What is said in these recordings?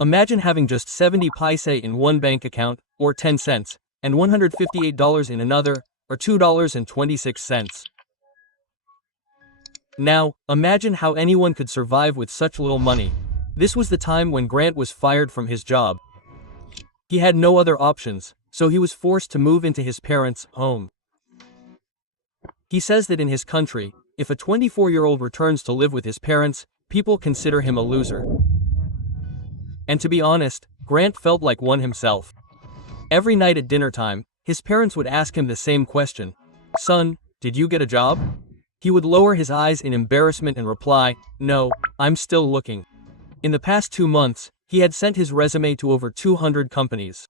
Imagine having just 70 paise in one bank account, or 10 cents, and $158 in another, or $2.26. Now, imagine how anyone could survive with such little money. This was the time when Grant was fired from his job. He had no other options, so he was forced to move into his parents' home. He says that in his country, if a 24-year-old returns to live with his parents, people consider him a loser. And to be honest, Grant felt like one himself. Every night at dinner time, his parents would ask him the same question. "Son, did you get a job?" He would lower his eyes in embarrassment and reply, "No, I'm still looking." In the past 2 months, he had sent his resume to over 200 companies.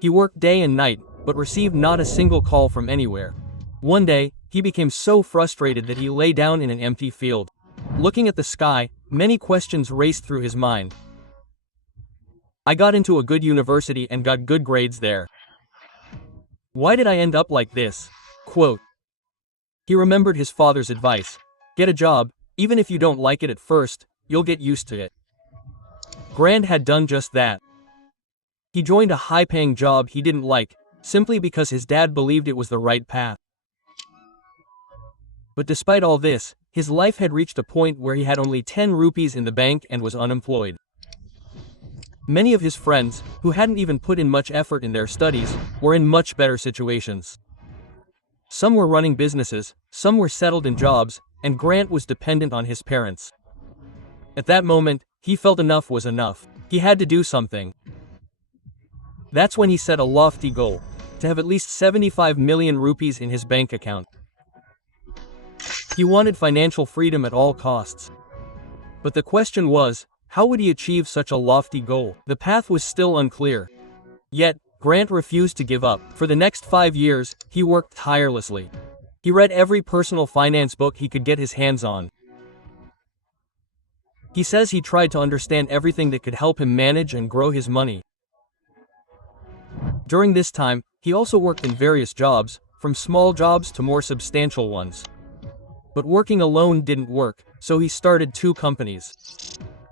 He worked day and night, but received not a single call from anywhere. One day, he became so frustrated that he lay down in an empty field. Looking at the sky, many questions raced through his mind. I got into a good university and got good grades there. Why did I end up like this? Quote. He remembered his father's advice. Get a job, even if you don't like it at first, you'll get used to it. Grant had done just that. He joined a high-paying job he didn't like, simply because his dad believed it was the right path. But despite all this, his life had reached a point where he had only 10 rupees in the bank and was unemployed. Many of his friends, who hadn't even put in much effort in their studies, were in much better situations. Some were running businesses, some were settled in jobs, and Grant was dependent on his parents. At that moment, he felt enough was enough. He had to do something. That's when he set a lofty goal, to have at least 75 million rupees in his bank account. He wanted financial freedom at all costs. But the question was, how would he achieve such a lofty goal? The path was still unclear. Yet, Grant refused to give up. For the next 5 years, he worked tirelessly. He read every personal finance book he could get his hands on. He says he tried to understand everything that could help him manage and grow his money. During this time, he also worked in various jobs, from small jobs to more substantial ones. But working alone didn't work, so he started 2 companies.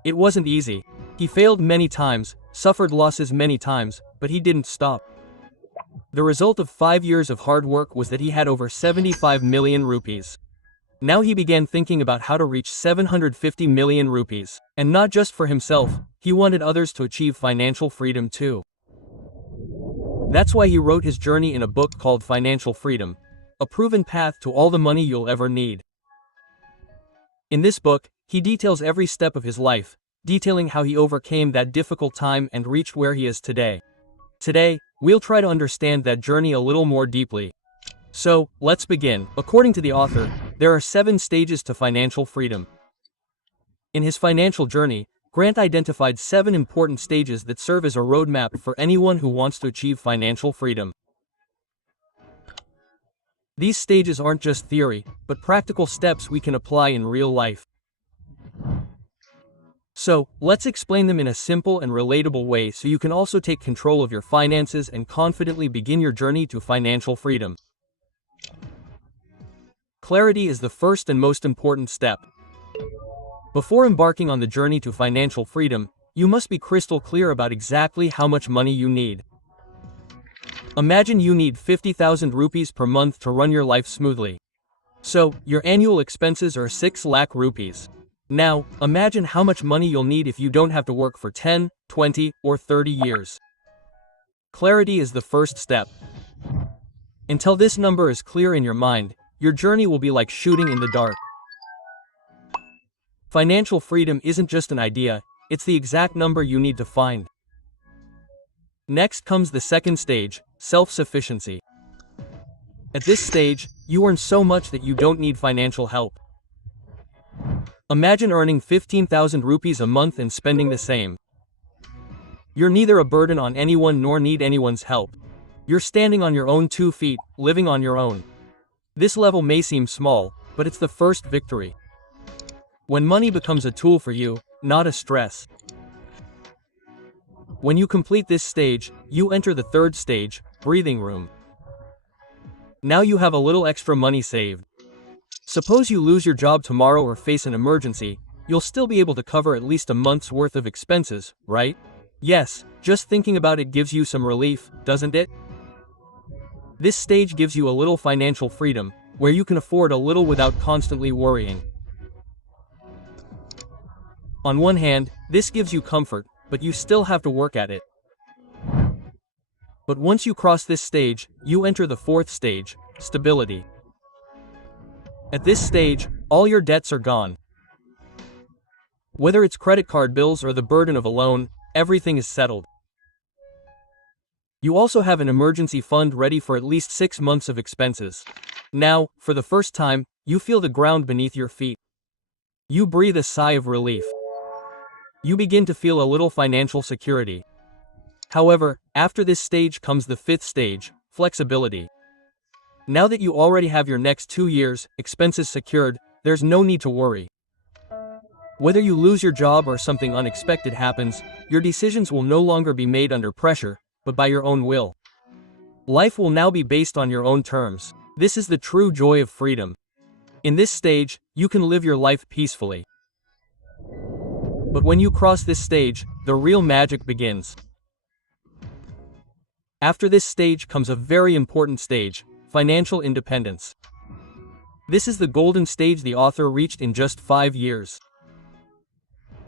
It wasn't easy. He failed many times, suffered losses many times, but he didn't stop. The result of 5 years of hard work was that he had over 75 million rupees. Now he began thinking about how to reach 750 million rupees. And not just for himself, he wanted others to achieve financial freedom too. That's why he wrote his journey in a book called Financial Freedom, a proven path to all the money you'll ever need. In this book, he details every step of his life, detailing how he overcame that difficult time and reached where he is today. Today, we'll try to understand that journey a little more deeply. So, let's begin. According to the author, there are 7 stages to financial freedom. In his financial journey, Grant identified 7 important stages that serve as a roadmap for anyone who wants to achieve financial freedom. These stages aren't just theory, but practical steps we can apply in real life. So, let's explain them in a simple and relatable way so you can also take control of your finances and confidently begin your journey to financial freedom. Clarity is the first and most important step. Before embarking on the journey to financial freedom, you must be crystal clear about exactly how much money you need. Imagine you need 50,000 rupees per month to run your life smoothly. So, your annual expenses are 6 lakh rupees. Now, imagine how much money you'll need if you don't have to work for 10, 20, or 30 years. Clarity is the first step. Until this number is clear in your mind, your journey will be like shooting in the dark. Financial freedom isn't just an idea, it's the exact number you need to find. Next comes the second stage, self-sufficiency. At this stage, you earn so much that you don't need financial help. Imagine earning 15,000 rupees a month and spending the same. You're neither a burden on anyone nor need anyone's help. You're standing on your own 2 feet, living on your own. This level may seem small, but it's the first victory. When money becomes a tool for you, not a stress. When you complete this stage, you enter the third stage, breathing room. Now you have a little extra money saved. Suppose you lose your job tomorrow or face an emergency, you'll still be able to cover at least a month's worth of expenses, right? Yes, just thinking about it gives you some relief, doesn't it? This stage gives you a little financial freedom, where you can afford a little without constantly worrying. On one hand, this gives you comfort, but you still have to work at it. But once you cross this stage, you enter the fourth stage, stability. At this stage, all your debts are gone. Whether it's credit card bills or the burden of a loan, everything is settled. You also have an emergency fund ready for at least 6 months of expenses. Now, for the first time, you feel the ground beneath your feet. You breathe a sigh of relief. You begin to feel a little financial security. However, after this stage comes the fifth stage, flexibility. Now that you already have your next 2 years' expenses secured, there's no need to worry. Whether you lose your job or something unexpected happens, your decisions will no longer be made under pressure, but by your own will. Life will now be based on your own terms. This is the true joy of freedom. In this stage, you can live your life peacefully. But when you cross this stage, the real magic begins. After this stage comes a very important stage, financial independence. This is the golden stage the author reached in just 5 years.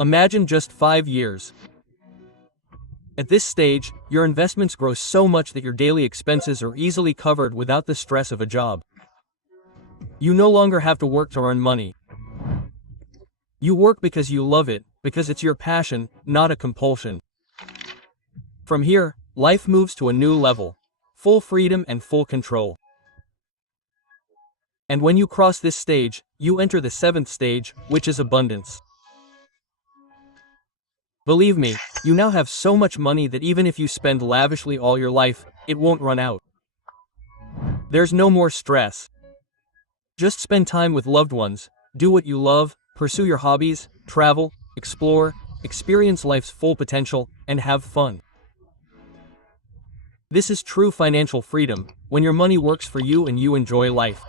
Imagine just 5 years. At this stage, your investments grow so much that your daily expenses are easily covered without the stress of a job. You no longer have to work to earn money. You work because you love it, because it's your passion, not a compulsion. From here, life moves to a new level, full freedom and full control. And when you cross this stage, you enter the seventh stage, which is abundance. Believe me, you now have so much money that even if you spend lavishly all your life, it won't run out. There's no more stress. Just spend time with loved ones, do what you love, pursue your hobbies, travel, explore, experience life's full potential, and have fun. This is true financial freedom, when your money works for you and you enjoy life.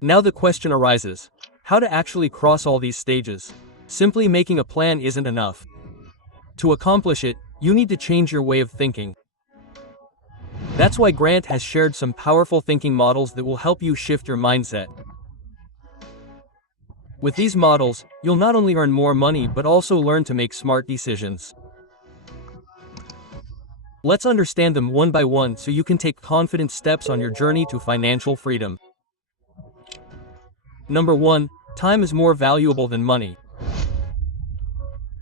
Now the question arises, how to actually cross all these stages? Simply making a plan isn't enough. To accomplish it, you need to change your way of thinking. That's why Grant has shared some powerful thinking models that will help you shift your mindset. With these models, you'll not only earn more money but also learn to make smart decisions. Let's understand them one by one so you can take confident steps on your journey to financial freedom. Number 1, time is more valuable than money.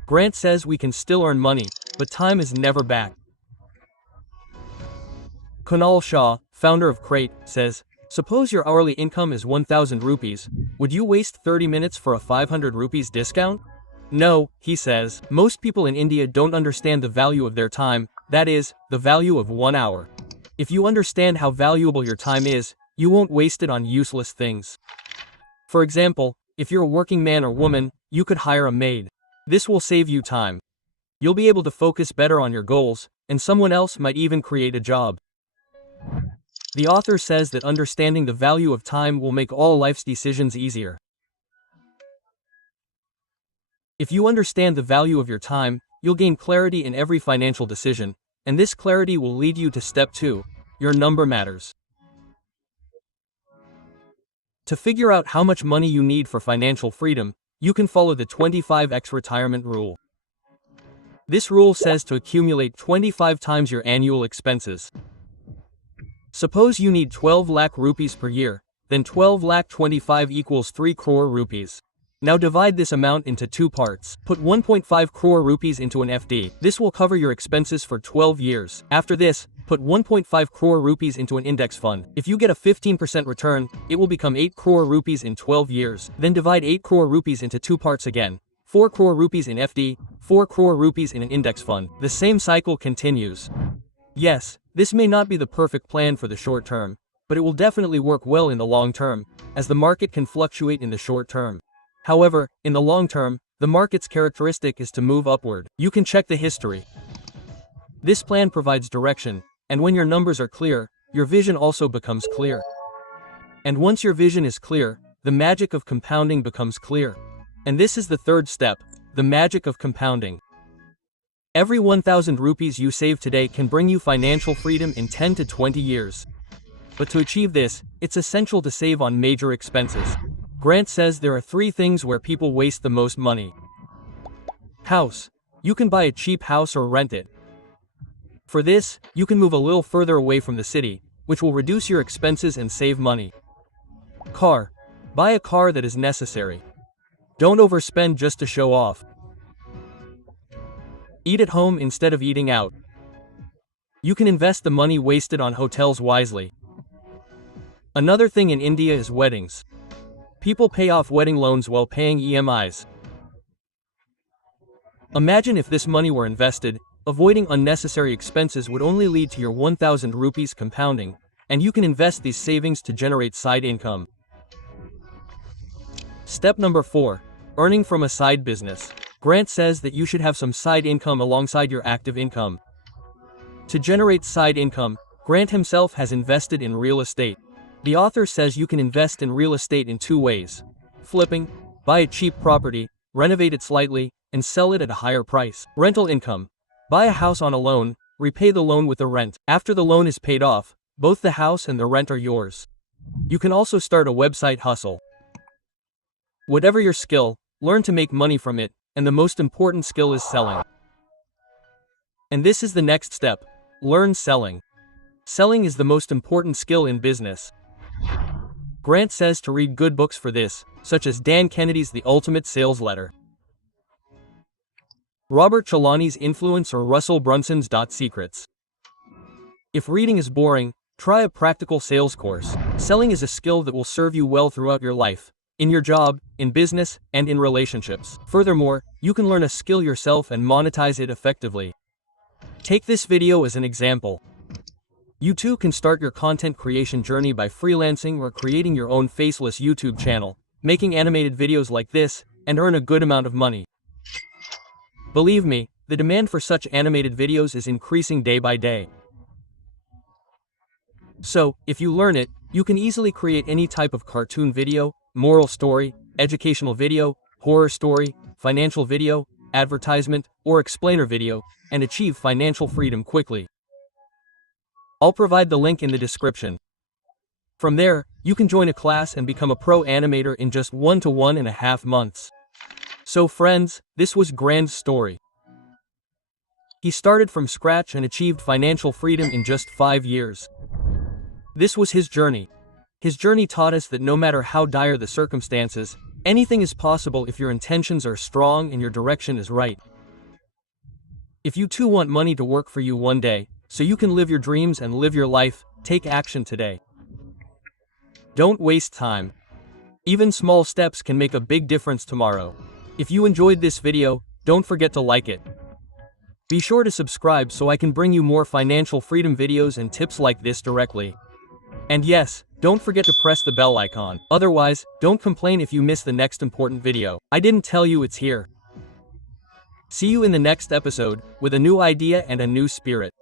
Grant says we can still earn money, but time is never back. Kunal Shah, founder of Crate, says, suppose your hourly income is 1,000 rupees, would you waste 30 minutes for a 500 rupees discount? No, he says, most people in India don't understand the value of their time, that is, the value of 1 hour. If you understand how valuable your time is, you won't waste it on useless things. For example, if you're a working man or woman, you could hire a maid. This will save you time. You'll be able to focus better on your goals, and someone else might even create a job. The author says that understanding the value of time will make all life's decisions easier. If you understand the value of your time, you'll gain clarity in every financial decision, and this clarity will lead you to step 2, your number matters. To figure out how much money you need for financial freedom, you can follow the 25x retirement rule. This rule says to accumulate 25 times your annual expenses. Suppose you need 12 lakh rupees per year, then 12 lakh 25 equals 3 crore rupees. Now divide this amount into 2 parts. Put 1.5 crore rupees into an FD. This will cover your expenses for 12 years. After this, put 1.5 crore rupees into an index fund. If you get a 15% return, it will become 8 crore rupees in 12 years. Then divide 8 crore rupees into 2 parts again. 4 crore rupees in FD, 4 crore rupees in an index fund. The same cycle continues. Yes, this may not be the perfect plan for the short term, but it will definitely work well in the long term, as the market can fluctuate in the short term. However, in the long term, the market's characteristic is to move upward. You can check the history. This plan provides direction, and when your numbers are clear, your vision also becomes clear. And once your vision is clear, the magic of compounding becomes clear. And this is the third step, the magic of compounding. Every 1,000 rupees you save today can bring you financial freedom in 10 to 20 years. But to achieve this, it's essential to save on major expenses. Grant says there are 3 things where people waste the most money. House. You can buy a cheap house or rent it. For this, you can move a little further away from the city, which will reduce your expenses and save money. Car. Buy a car that is necessary. Don't overspend just to show off. Eat at home instead of eating out. You can invest the money wasted on hotels wisely. Another thing in India is weddings. People pay off wedding loans while paying EMIs. Imagine if this money were invested, avoiding unnecessary expenses would only lead to your 1,000 rupees compounding, and you can invest these savings to generate side income. Step number 4. Earning from a side business. Grant says that you should have some side income alongside your active income. To generate side income, Grant himself has invested in real estate. The author says you can invest in real estate in 2 ways. Flipping, buy a cheap property, renovate it slightly, and sell it at a higher price. Rental income. Buy a house on a loan, repay the loan with the rent. After the loan is paid off, both the house and the rent are yours. You can also start a website hustle. Whatever your skill, learn to make money from it, and the most important skill is selling. And this is the next step. Learn selling. Selling is the most important skill in business. Grant says to read good books for this, such as Dan Kennedy's The Ultimate Sales Letter, Robert Cialdini's Influence, or Russell Brunson's Secrets. If reading is boring, try a practical sales course. Selling is a skill that will serve you well throughout your life, in your job, in business, and in relationships. Furthermore, you can learn a skill yourself and monetize it effectively. Take this video as an example. You too can start your content creation journey by freelancing or creating your own faceless YouTube channel, making animated videos like this, and earn a good amount of money. Believe me, the demand for such animated videos is increasing day by day. So, if you learn it, you can easily create any type of cartoon video, moral story, educational video, horror story, financial video, advertisement, or explainer video, and achieve financial freedom quickly. I'll provide the link in the description. From there, you can join a class and become a pro animator in just 1 to 1.5 months. So friends, this was Grant's story. He started from scratch and achieved financial freedom in just 5 years. This was his journey. His journey taught us that no matter how dire the circumstances, anything is possible if your intentions are strong and your direction is right. If you too want money to work for you one day, so you can live your dreams and live your life, take action today. Don't waste time. Even small steps can make a big difference tomorrow. If you enjoyed this video, don't forget to like it. Be sure to subscribe so I can bring you more financial freedom videos and tips like this directly. And yes, don't forget to press the bell icon. Otherwise, don't complain if you miss the next important video. I didn't tell you it's here. See you in the next episode, with a new idea and a new spirit.